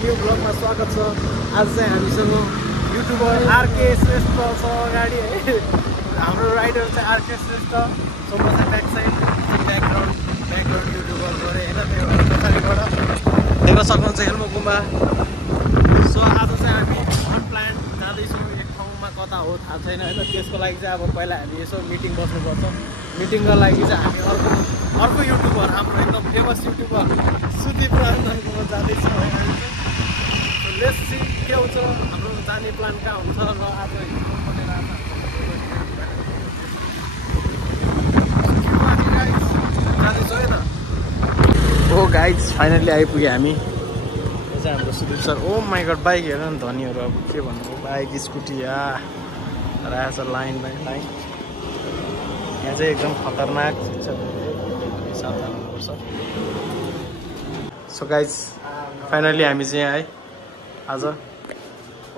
New ब्लगमा स्वागत छ। आज चाहिँ हामीसँग युट्युबर आरके श्रेष्ठ छ अगाडि है। हाम्रो राइडर चाहिँ आरके श्रेष्ठ। सो म चाहिँ ब्याक साइड ब्याकग्राउन्ड युट्युबर गरेँ होइन, त्यो पछाडिबाट देख्न सक्नुहुन्छ हेल्मो गुम्बा। सो आज चाहिँ हामी अनप्लान जाँदैछौँ एक ठाउँमा, कता हो थाहा छैन होइन। त्यसको लागि चाहिँ अब पहिला हामी यसो मिटिङ बस्नुपर्छ। मिटिङको लागि चाहिँ हामी अर्को युट्युबर, हाम्रो एकदम फेमस युट्युबर सुदीप रञ्जनको जाँदैछौँ है। लेट्स सी के हुन्छ हाम्रो जाने प्लान कहाँ हुन्छ र आज ओ गाइड्स फाइनली आइपुग्यो हामी। यो चाहिँ हाम्रो Sudeep sir. Oh my god, bike हेर न धनीहरू, अब के भन्नु, बाइक स्कुटी रहेछ लाइन बाई लाइन। यहाँ चाहिँ एकदम खतरनाक छ, सावधान हुनुपर्छ। सो गाइड्स फाइनली हामी चाहिँ आएँ आज।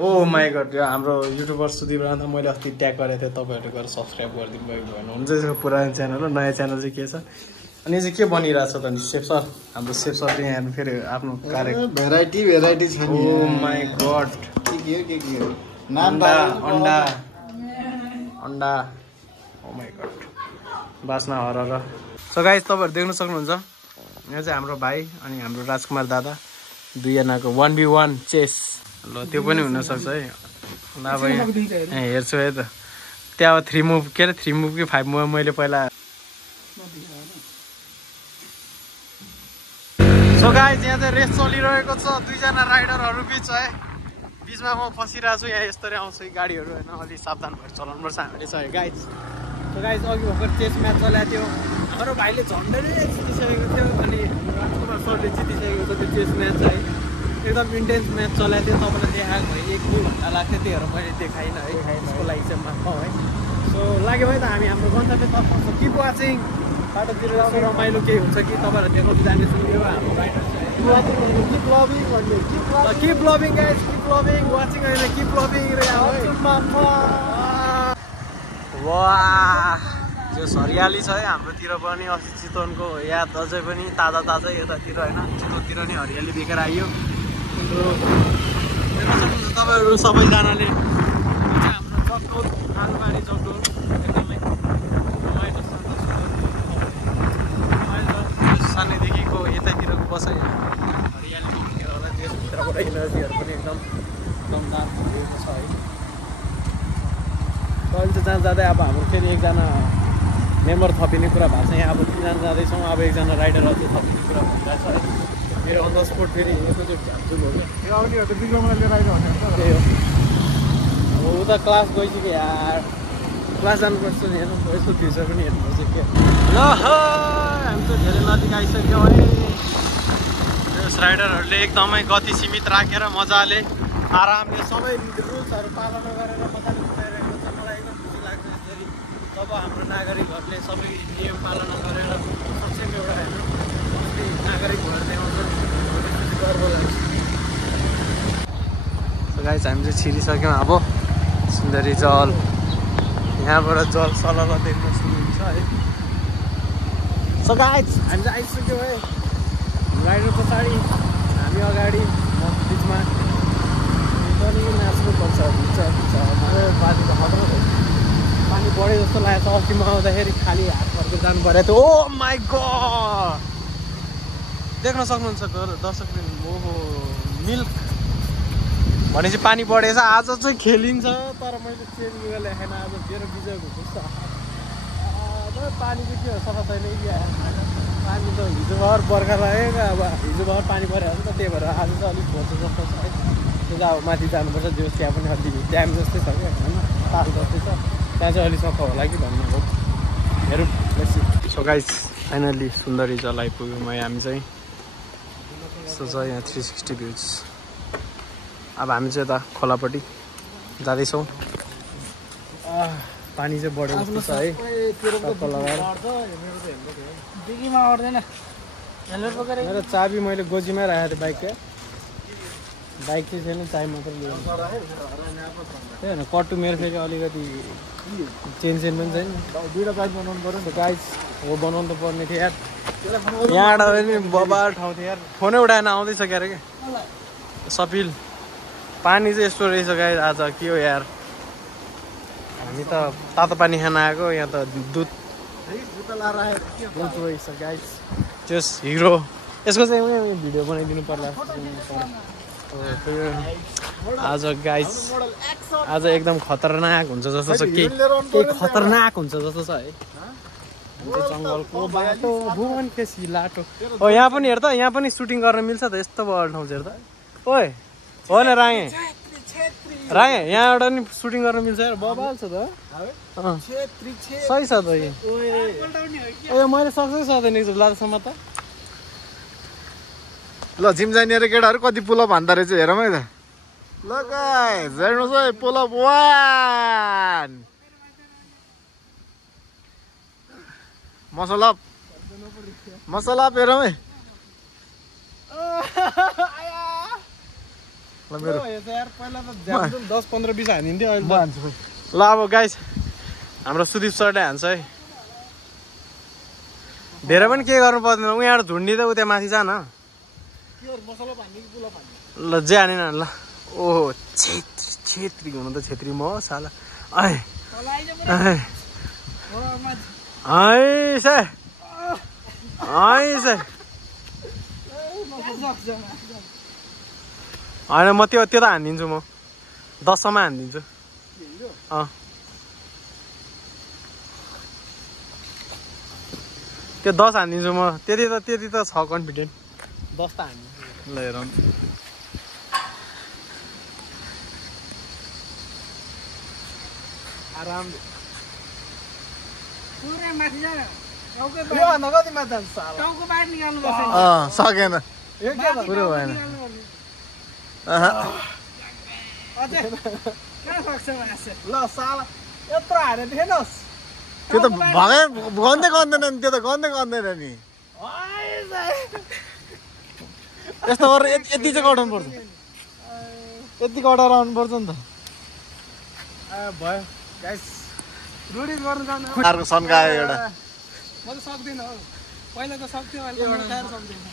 ओ माई गड, यो हाम्रो युट्युबर सुदीप राणा, मैले अस्ति ट्याग गरेको थिएँ, तपाईँहरूले गएर सब्सक्राइब गरिदिनु भएको भएन। हुन्छ यसको पुरानो च्यानल हो, नयाँ च्यानल चाहिँ के छ अनि चाहिँ के बनिरहेछ त नि सेफ सर। हाम्रो सेफ सर चाहिँ यहाँ फेरि आफ्नो कार्य भेराइटी छ नि। ओ माई गड, के हो अन्डा अन्डा अन्डा, ओ माई गड, बास्ना हर। सो गाइस तपाईँहरू देख्न सक्नुहुन्छ, यहाँ चाहिँ हाम्रो भाइ अनि हाम्रो राजकुमार दादा दुईजनाको 1v1 चेस। ल त्यो पनि हुनसक्छ है। ल अब हेर्छु है त। त्यहाँ अब 3 मुभ के अरे 3 मुभ कि 5 मुभ मैले पहिला। सो गाइस यहाँ चाहिँ रेस चलिरहेको छ दुईजना राइडरहरू बिच है। बिचमा म फसिरहेको छु यहाँ। यस्तरी आउँछ गाडीहरू होइन, अलिक सावधान भएर चलाउनुपर्छ हामीले चाहिँ गाइस। सो गाइस अघि भर्खर चेस म्याच चलाएको थियो। हाम्रो भाइले झन्डै जितिसकेको थियो अनि राजकुमार सरले जितिसकेको छ त्यो चेस म्याच है। एकदम इन्टेन्स म्याच चलाएको थियो। तपाईँलाई देखाएको भए 1-2 घन्टा लाग्थ्यो, त्यही भएर मैले देखाइनँ है। त्यसको लागि चाहिँ माफ है। सो लाग्यो है त हामी हाम्रो गन्तव्यतर्फ किप वाचिङ। बाटोतिर जस्तो रमाइलो केही हुन्छ कि तपाईँहरू देखाउनु जानेछु। यो हाम्रो राइडर चाहिँ keep loving guys, keep loving watching होइन, किप लभिङ। वाह, जो हरियाली छ है हाम्रोतिर पनि। अस्ति चितवनको याद अझै पनि ताजा ताजा यतातिर होइन, चितवनतिर नि हरियाली देखेर आइयो। देख्न सक्नुहुन्छ तपाईँहरू सबैजनाले। हाम्रो जगडोल आलुबारी जगडोल एकदमै रमाइलो सानैदेखिको यतैतिरको बसाइ हरियाली देखेर होला। देशभित्रबाट इनर्जीहरू पनि एकदम दमदार भएको छ है। अहिले चाहिँ जाँदै अब हाम्रो फेरि एकजना मेम्बर थपिने कुरा भएको छ यहाँ। अब 3 जना जाँदैछौँ, अब एकजना राइडर अझै थपिने कुरा भइरहेको छ है। मेरो अन द स्पोट फेरि एकैचोटि झान्छु भयो। त्यही हो, अब उता क्लास गइसक्यो यार, क्लास जानुपर्छ नि हेर्नु, यसको फ्युचर पनि हेर्नुपर्छ के। ल हामी त धेरै नजिक आइसक्यौँ है। यस राइडरहरूले एकदमै गति सीमित राखेर मजाले आरामले सबै रुल्सहरू पालना गरेर मजाले कुदाइरहेको छ। मलाई एकदम खुसी लाग्छ यसरी जब हाम्रो नागरिकहरूले सबै नियम पालना गरेर सक्षम एउटा हेर्नु असली नागरिक भएर देखाउँछ, गर्व लाग्छ। सो गाइस हामी चाहिँ छिरिसक्यौँ अब सुन्दरी जल। यहाँबाट जल सलल देख्न सुनिन्छ है। सो गाइस हामी चाहिँ आइसक्यौँ है। राइडर पछाडि, हामी अगाडि, म बिचमा। नाच्नुपर्छ पानी त खतरा भयो। पानी बढे जस्तो लागेको छ। अस्ति म आउँदाखेरि खाली हात फर्केर जानु परेको थियो। ओ माई गड, देख्न सक्नुहुन्छ दर्शकले। ओहो मिल्क भनेपछि पानी बढेछ। आज चाहिँ खेलिन्छ, तर मैले चेन्ज लुगा ल्याएन आज। मेरो बिजय हुन्छ पानी चाहिँ के हो, सफा छैन कि पानी त हिजो भर बर्खा लागेको। अब हिजो भर पानी परेको छ नि त, त्यही भएर आज चाहिँ अलिक भोज जस्तो छ है। त्यो चाहिँ अब माथि जानुपर्छ, जो त्यहाँ पनि अलि ड्याम जस्तै छ क्या होइन, ताल जस्तै छ। त्यहाँ चाहिँ अलिक सफा होला कि भन्ने हो। हेरौँ बेसी। सो गाइस फाइनली सुन्दरी जल आइपुग्यौँ हामी चाहिँ। यस्तो छ यहाँ 360 भ्युज। अब हामी चाहिँ यता खोलापट्टि जाँदैछौँ। पानी चाहिँ बढेको जस्तो छ है। मेरो चाबी मैले गोजीमै राखेको थिएँ बाइकको। बाइक चाहिँ छैन चाय मात्र लियो त्यही होइन कट्टु मेरो फेरि अलिकति चेन पनि छैन दुईवटा बाइक बनाउनु पऱ्यो नि त गाइस हो बनाउनु त पर्ने थियो यार यहाँबाट पनि बबाल ठाउँ थियो यार फोनै उठाएन आउँदैछ क्यारे क्या सपिल पानी चाहिँ यस्तो रहेछ गाइस आज के हो यार हामी त तातो पानी खान आएको यहाँ त दुध रहेछ गाइस त्यस हिरो यसको चाहिँ भिडियो बनाइदिनु पर्ला आज गाइस आज एकदम खतरनाक हुन्छ जस्तो छ केही खतरनाक हुन्छ जस्तो छ है जङ्गलको बाटो भुवन केसी लाटो हो यहाँ पनि हेर त यहाँ पनि सुटिङ गर्न मिल्छ त यस्तो बल ठाउँ चाहिँ हेर त ओए हो न रागे यहाँबाट नि सुटिङ गर्न मिल्छ यार बबाल छ त सही छ त यो मैले सक्दै सक्दैन लाजसम्म त ल जिम जाने रे केटाहरू कति पुलअप हान्दा रहेछ हेरौँ है त ल गाइस हेर्नुहोस् है पुलअप 1 मसला हेरौँ है ल मेरो 10-15-20 हानिन्थ्यो अहिले म हान्छु ल अब गाइस हाम्रो सुदीप सरले हान्छ है धेरै पनि के गर्नु पर्दैन उ यहाँ झुन्डी त उता माथि जान ल जे हाने न ल ओहो छेत्री हुनु त छेत्री म हो साला होइन म त्यो त हानिदिन्छु म 10 सम्म हानिदिन्छु त्यो 10 हानिदिन्छु म त्यति त छ कन्फिडेन्ट 10 त हान्दिन्छु ल हेरौँ आराम सकेन पुरो भएन ल साला यत्रो हाने थिएनस् त्यो त भगे गन्दै गर्दैन नि त्यो त गन्दै गर्दैन नि यस्तो गरेर यति चाहिँ कटाउनु पर्छ यति कटाएर आउनु पर्छ नि त भयो गाइस रुडी गर्नु जानु अर्को सन्कायो एउटा म त सक्दिनँ हो पहिला त सक्थ्यो अहिले म सक्दिनँ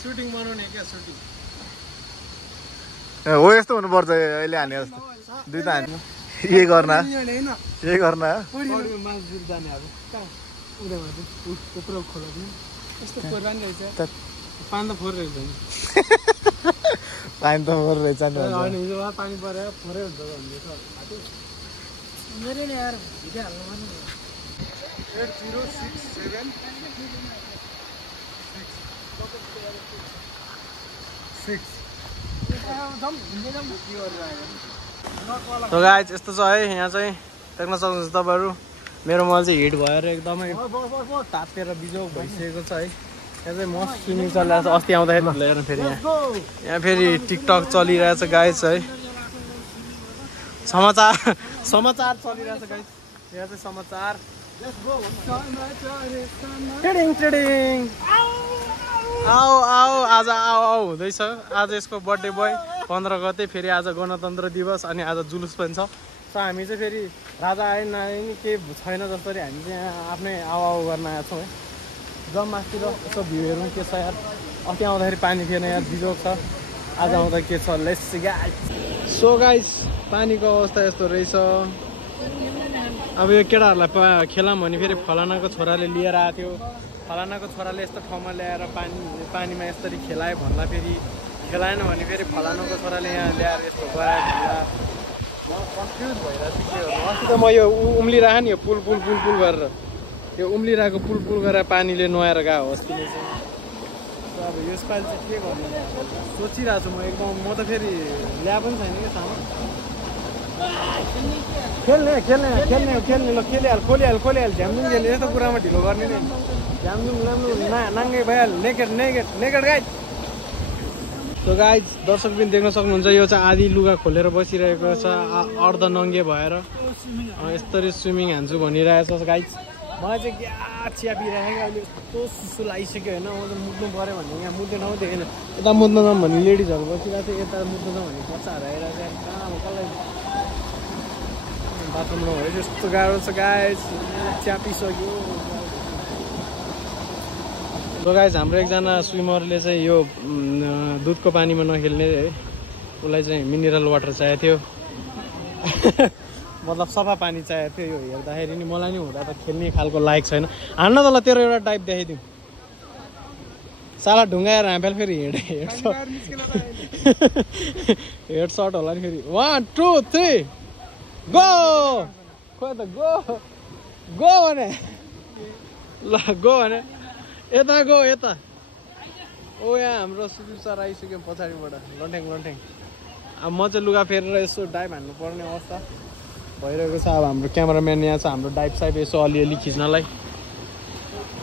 सुटिङ बनाउने क्या सुटिङ हो यस्तो हुनुपर्छ अहिले हाने जस्तो दुई त हान्नु यही गर्न पानी त फोर रहेछ पानी त फोर रहेछ पानी परेर फोरै हुन्छ मेरो नि यार भिडियो हाल्नु पर्ने 8067 गाइस यस्तो छ है यहाँ चाहिँ देख्न सक्नुहुन्छ तपाईँहरू मेरो मोबाइल चाहिँ हिट भएर एकदमै तातेर बिजोग भइसकेको छ है यहाँ चाहिँ मस्त स्विमिङ चलिरहेको छ अस्ति आउँदाखेरि लिएर फेरि यहाँ फेरि टिकटक चलिरहेछ गाइस है समाचार चलिरहेछ गाइस यहाँ चाहिँ समाचार ट्रेडिङ आऊ आज आऊ हुँदैछ आज यसको बर्थडे बोय 15 गते फेरि आज गणतन्त्र दिवस अनि आज जुलुस पनि छ हामी चाहिँ फेरि राजा आए नआए नि केही छैन जसरी हामी चाहिँ यहाँ आफ्नै आऊ गर्न आएको छौँ है जम्मातिर यसो भ्यूहरू के छ यार अस्ति आउँदाखेरि पानी थिएन यार बिजोग छ आज आउँदा के छ let's see guys so guys पानीको अवस्था यस्तो रहेछ अब यो केटाहरूलाई खेलाम भने फेरि फलानाको छोराले लिएर आएको थियो फलानाको छोराले यस्तो ठाउँमा ल्याएर पानीमा यसरी खेलायो भन्दा फेरि खेलाएन भने फेरि फलानाको छोराले यहाँ ल्याएर यस्तो गरायो भन्दा म कन्फ्युज भइरहेको छु के हो अस्ति त म यो उम्लिरहेको नि यो पुल गरेर यो उम्लिरहेको पुल गरेर पानीले नुहाएर गयो अस्तिले चाहिँ अब यसपालि चाहिँ के गर्नु सोचिरहेको छु म एकदम म त फेरि ल्या पनि छैन कि सामान खेल्ने ल खोलिहाल झ्यामझुम खेल्ने यस्तो कुरामा ढिलो गर्ने नि झ्यामझुम नाङ्गे भइहाल्यो नेकेड गाइज सो गाइज दर्शक पनि देख्न सक्नुहुन्छ यो चाहिँ आधी लुगा खोलेर बसिरहेको छ अर्ध नङ्गे भएर यसरी स्विमिङ हान्छु भनिरहेछ गाइज मलाई चाहिँ क्या चिया पिइरहेको अहिले यस्तो सुसु लागिसक्यो होइन म त मुद्नु पऱ्यो भने यहाँ मुद्दैन हो देखेन यता मुद्न जाउँ भने लेडिजहरू बसिरहेको थियो यता मुद्न जाउँ भने बच्चाहरू आएर चाहिँ कहाँ कसलाई बाथरुम नभए यस्तो गाह्रो छ गाइस चिया पिइसक्यो ल गाइस हाम्रो एकजना स्विमरले चाहिँ यो दुधको पानीमा नखेल्ने है उसलाई चाहिँ मिनरल वाटर चाहिएको थियो मतलब सफा पानी चाहिएको थियो यो हेर्दाखेरि नि मलाई नि हुँदा त खेल्ने खालको लायक छैन हान्न तँलाई तेरो एउटा टाइप देखाइदिउँ साला ढुङ्गाएर हाँपेल फेरि हेड सर्ट होला नि फेरि 1 2 3 गो खोइ त गो गो भने ल गो भने यता गो यता ओ यहाँ हाम्रो सुदीप सर आइसक्यो पछाडिबाट लन्ठ्याङ लन्ठ्याङ अब म चाहिँ लुगा फेरेर यसो डाइभ हान्नु पर्ने अवस्था भइरहेको छ अब हाम्रो क्यामेराम्यान यहाँ छ हाम्रो डाइभ साइप यसो अलिअलि खिच्नलाई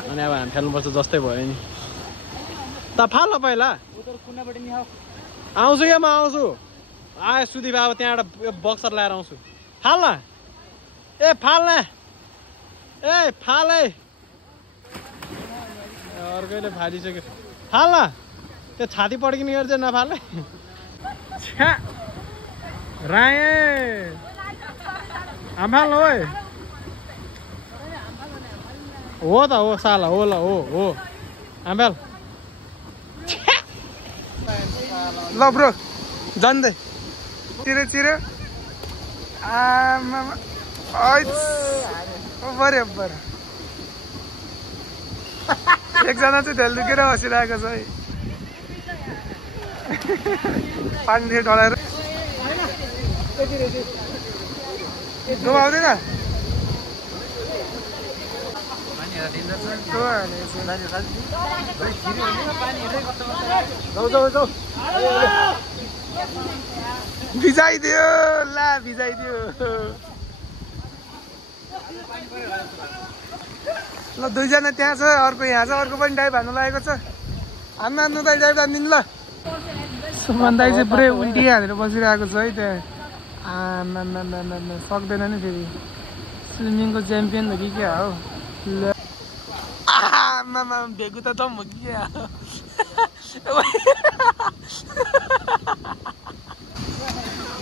अनि अब हामी फाल्नुपर्छ जस्तै भयो नि त फाल पहिला आउँछु क्या म आउँछु आयो सुदीप अब त्यहाँबाट बक्सर ल्याएर आउँछु फाल न ए फाल न ए फाल है अर्कैले फालिसक्यो फाल न त्यो छाती पड्किने गरी चाहिँ नफाल राय हाम्फाल हो हो त हो साला हो ल हो हाम्फाल ल ब्रो जान्दै चिरे चिरे आमा बरे बरे एकजना चाहिँ ढेल दुखेर बसिरहेको छ है पानी ढलाएर डुबाउँदैन भिजाइदियो ला भिजाइदियो ल दुईजना त्यहाँ छ अर्को यहाँ छ अर्को पनि डाइभ हान्नु लागेको छ हान्नु हान्नु दाइ डाइभ हानिदिनु ल सुमन दाइ चाहिँ पुरै उल्टी हालेर बसिरहेको छ है त्यहाँ आमा सक्दैन नि फेरि स्विमिङको च्याम्पियन हो कि क्या हो ल आमा भेगु त दम हो कि क्या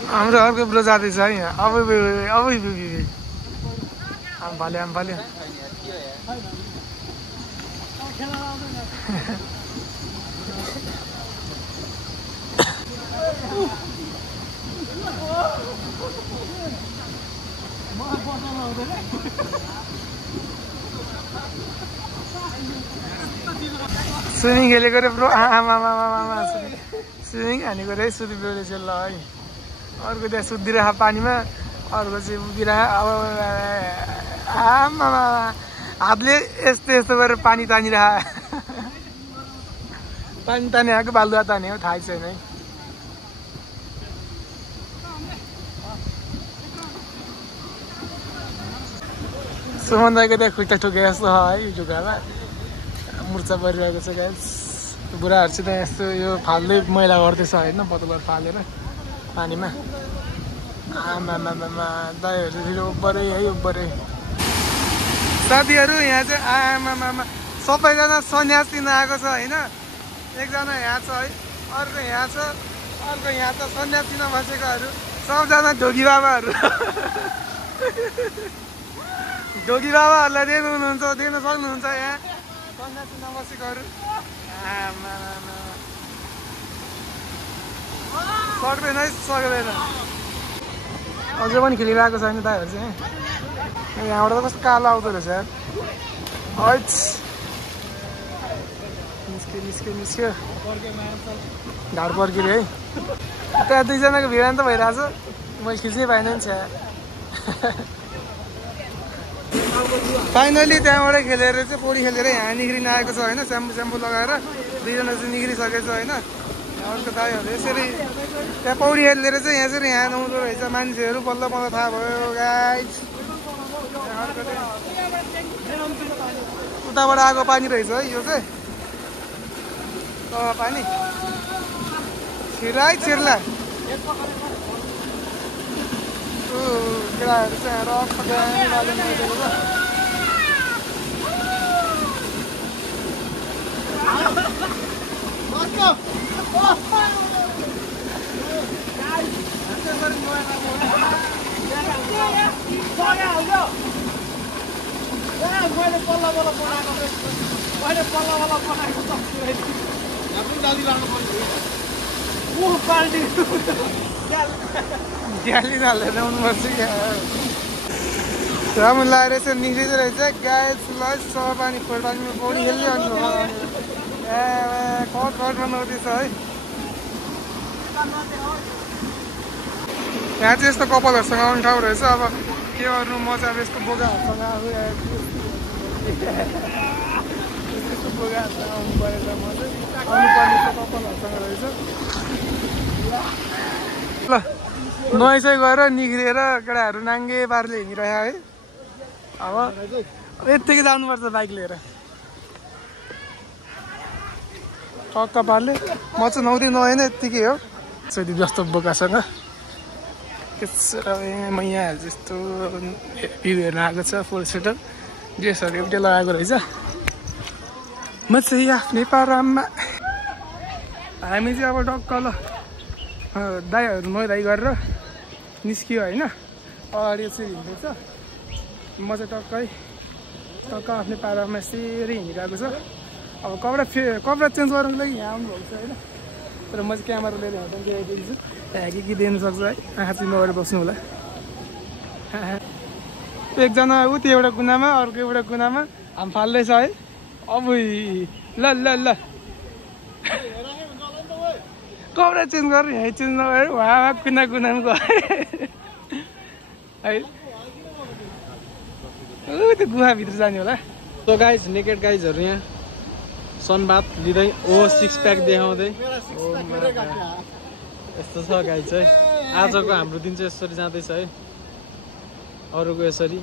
हाम्रो अर्को ब्रो जाँदैछ है यहाँ अब आम्फाल्यो आम्फाल्यो स्विमिङ खेलेको रे ब्रो आमा स्विमिङ हानेको रे सुदीप ब्रोले चाहिँ ल है अर्को त्यहाँ सुत्दिरह पानीमा अर्को चाहिँ उभिरह अब आमा हातले यस्तो यस्तो गरेर पानी तानिरह पानी ताने आएको बालुवा ताने हो थाहै छैन है सुमन दाइको त्यहाँ खुट्टा ठोके जस्तो है यो ढुङ्गामा मुर्चा परिरहेको छ गाइस बुढाहरू चाहिँ त्यहाँ यस्तो यो फाल्दै मैला गर्दैछ होइन बोतलहरू फालेर पानीमा आमामामा दाइहरू फेरि उब्बरै है उब्बरै साथीहरू यहाँ चाहिँ आमामामा सबैजना सन्यास लिन आएको छ होइन एकजना यहाँ छ है अर्को यहाँ छ अर्को यहाँ छ सन्यास लिन बसेकोहरू सबजना ढोगी बाबाहरू ढोगी बाबाहरूलाई देख्न सक्नुहुन्छ यहाँ सन्यास लिन बसेकोहरू सक्दैन है सक्दैन अझै पनि खेलिरहेको छैन दाइहरू चाहिँ यहाँबाट त कस्तो कालो आउँदो रहेछ यार निस्क्यो ढाड पर्कियो है त्यहाँ दुईजनाको भिड त भइरहेछ मैले खिच्नै पाइनँ नि छ्या फाइनली त्यहाँबाट खेलेर चाहिँ पौडी खेलेर यहाँ निक्रिन आएको छ होइन स्याम्पू लगाएर दुईजना चाहिँ निक्रिसकेको छ होइन अर्को दाइहरू यसरी त्यहाँ पौडी खेलेर चाहिँ यसरी यहाँ आउँदो रहेछ मान्छेहरू बल्ल बल्ल थाहा भयो गाइस उताबाट आएको पानी रहेछ है यो चाहिँ पानी छिर्ला है छिर्ला केटाहरू चाहिँ मैले पल्ला बनाएको पाल्टी ग्याली हालेर आउनुपर्छ क्या राम्रो लागेर यसो निस्किँदो रहेछ ग्यास ल पानी खोलपानीमा पौडी खेल्दै अन्नु कटमा नहुँदैछ है यहाँ चाहिँ यस्तो कपालहरूसँग आउने ठाउँ रहेछ अब के गर्नु म चाहिँ अब यस्तो बोकाहरूसँग यस्तो बोकाहरूसँग आउनु परेछ म चाहिँ आउनुपर्ने कपालहरूसँग रहेछ ल नुहाइसै गएर निख्रिएर केटाहरू नाङ्गे पारले हिँडिरह्यो है अब यत्तिकै जानुपर्छ बाइक लिएर टक्क पारले म चाहिँ नुहाउँदै नुहाएन यत्तिकै हो यति जस्तो बोकासँग म यहाँ जस्तो भ्यू हेर्न आएको छ फुल सेटअप ड्रेसहरू एउटै लगाएको रहेछ म चाहिँ आफ्नै पारामा हामी चाहिँ अब टक्क ल दाईहरू नुहाइ गरेर निस्कियो होइन अगाडि यसरी हिँड्दैछ म चाहिँ टक्क आफ्नै पारामा यसरी हिँडिरहेको छ अब कपडा चेन्ज गर्नुको लागि यहाँ आउनुभएको छ होइन तर म चाहिँ क्यामेरा लिएर यहाँ पनि गइदिन्छु त्यहाँ के दिनु सक्छ है आँखा चाहिँ नगरेर बस्नु होला एकजना उति एउटा कुनामा अर्को एउटा कुनामा हाम फाल्दैछ है अब ल ल ल कपडा चेन्ज गरेर यहीँ चेन्ज नगरेर वहाँ कुनामा गयो है त्यो गुहाभित्र जाने होला सो गाइज नेकेड गाइजहरू यहाँ सनबाद लिँदै सिक्स प्याक देखाउँदै यस्तो छ गाइज है आजको हाम्रो दिन चाहिँ यसरी जाँदैछ है अरूको यसरी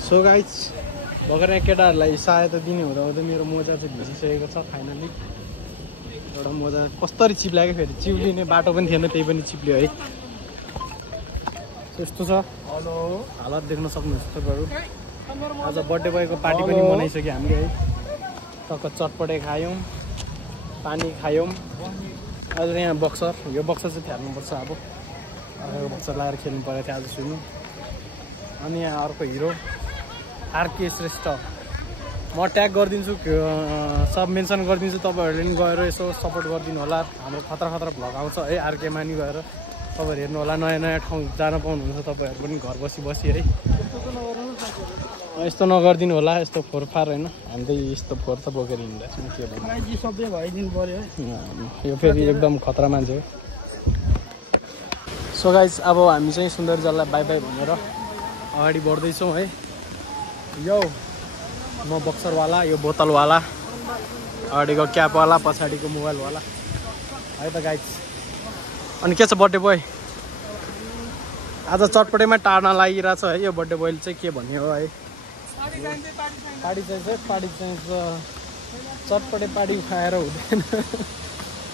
सो गाइज भर्खर यहाँ केटाहरूलाई सहायता दिने हुँदा मेरो मोजा चाहिँ भिजिसकेको छ फाइनली एउटा मोजा कस्तरी चिप्लायो क्या फेरि चिप्लिने बाटो पनि थिएन त्यही पनि चिप्लियो है यस्तो छ हेलो हालत देख्न सक्नुहुन्छ तपाईँहरू आज बर्थडे बोयको पार्टी पनि मनाइसक्यो हामीले है टक्क चटपटे खायौँ पानी खायौँ आज यहाँ बक्सर यो बक्सर चाहिँ फ्याल्नुपर्छ अब अर्को बक्सर लगाएर खेल्नु परेको थियो आज सुन्नु अनि यहाँ अर्को हिरो आरके श्रेष्ठ म ट्याग गरिदिन्छु सब मेन्सन गरिदिन्छु तपाईँहरूले पनि गएर यसो सपोर्ट गरिदिनु होला हाम्रो खतरा खतरा भ्लग आउँछ है आरके मानि गएर तपाईँहरू हेर्नु होला नयाँ नयाँ ठाउँ जान पाउनुहुन्छ तपाईँहरू पनि घर बसी है यस्तो नगरिदिनु होला यस्तो फोरफार होइन हामीले यस्तो फोहोर त बोकेर हिँड्दैछौँ के भन्नु सबै भइदिनु पऱ्यो है यो फेरि एकदम खतरा मान्छे हो सो गाइज अब हामी चाहिँ सुन्दरजललाई बाई बाई भनेर अगाडि बढ्दैछौँ है यो म बक्सरवाला यो बोतलवाला अगाडिको क्यापवाला पछाडिको मोबाइलवाला है त गाइज अनि के छ बर्थडे बोय आज चटपटेमा टाढ्न लागिरहेछ है यो बर्थडे बोयले चाहिँ के भन्यो है पार्टी चाहिन्छ चटपटे पार्टी खाएर हुँदैन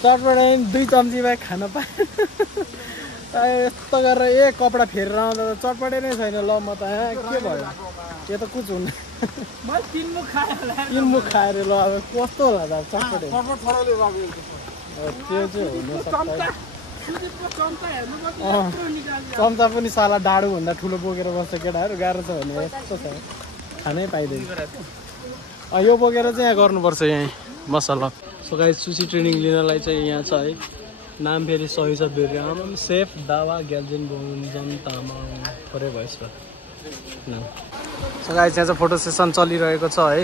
चटपटे 2 चम्ची भए खान पाए यस्तो गरेर कपडा फेरेर आउँदा त चटपटे नै छैन ल म त के भयो त्यो त कुछ हुन्न 3 मुख खाएर ल अब कस्तो होला त चटपटे त्यो चाहिँ हुनु चम्चा पनि साला डाडुभन्दा ठुलो बोकेर बस्छ केटाहरू गाह्रो छ भने यस्तो छ खानै पाइँदैन यो बोकेर चाहिँ यहाँ गर्नुपर्छ यहाँ मसला सो गाइस सुसी ट्रेनिङ लिनलाई चाहिँ यहाँ छ है नाम फेरि सही छ बेरियाम सेफ दावा ग्याल्जिन बोन्जन तामाङ थोरै भएछ नाम सो गाइस यहाँ चाहिँ फोटो सेसन चलिरहेको छ है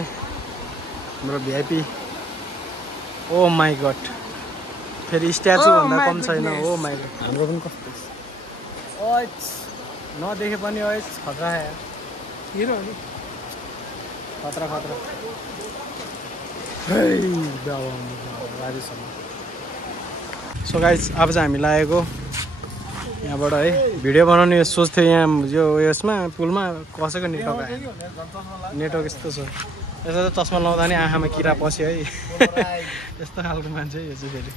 हाम्रो भिआइपी ओ माई गड फेरि स्ट्याचु भन्दा कम छैन ओ माई गड हाम्रो पनि कस्तो नदेखे पनि खतरा हिरो हो नि खतरा सो गाइस अब चाहिँ हामी लागेको यहाँबाट है भिडियो बनाउने सोच थियो यहाँ यो यसमा पुलमा कसैको नेटवर्क यस्तो छ यसो त चस्मा लाउँदा नि आँखामा किरा पस्यो है यस्तो खालको मान्छे यो चाहिँ फेरि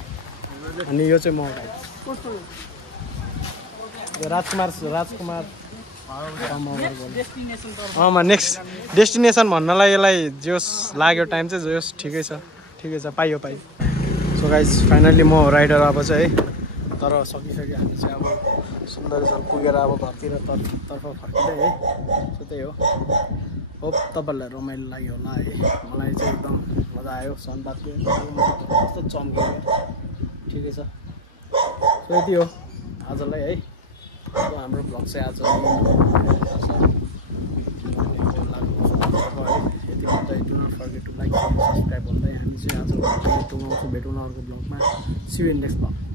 अनि यो चाहिँ म राजकुमार नेक्स्ट डेस्टिनेसन भन्नलाई यसलाई जोस लाग्यो टाइम चाहिँ जोस ठिकै छ पाइयो सो गाइज फाइनल्ली म राइडर अब चाहिँ तर सकिसक्यो हामी चाहिँ अब सुन्दरजल पुगेर अब घरतिर तर्फ फर्किँदै है। सो त्यही हो, होप तपाईँहरूलाई रमाइलो लाग्यो होला है। मलाई चाहिँ एकदम मजा आयो, सनबाथको कस्तो चम्क्यो, ठिकै छ। सो यति हो आजलाई है। सो हाम्रो भ्लग चाहिँ आज यति भन्दै do not forget to like subscribe भन्दै हामी चाहिँ आज भेटौँ अर्को भ्लगमा। See you in next vlog.